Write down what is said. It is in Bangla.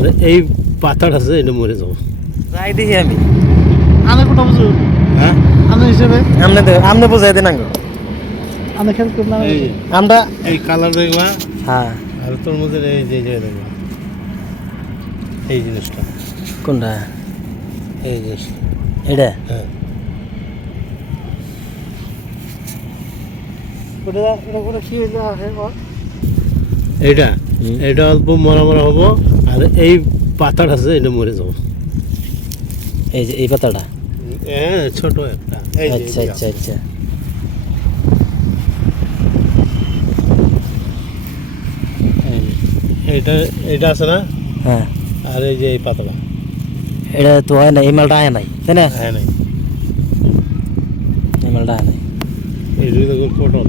আর এই পাতাটা আছে এটা মরে যাবো। যাই দেখি আমি আনে কোটা বুঝু হ্যাঁ আনে হিসেবে আমনে বুঝাই দেন আঙ্গ আনে খেল করলাম এই যে, আমরা এই কালার দেখবা হ্যাঁ আর তোর মধ্যে এই যে যে দেখবা এই জিনিসটা কোনটা এই জিনিসটা এটা হ্যাঁ ওটা ওটা কি হইলো এইটা এটা অল্প মরা মরা হবো আর এই পাতাটা আছে এটা মরে যাবো। এই যে এই পাতাটা হ্যাঁ ছোট একটা এই যে আচ্ছা আচ্ছা আচ্ছা এইটা এইটা আছে না হ্যাঁ আর এই যে এই পাতাটা এটা তো হয় না এই মালটা হয় নাই তাই না হ্যাঁ নাই এই মালটা হয় নাই এই দুই দেখুন পটল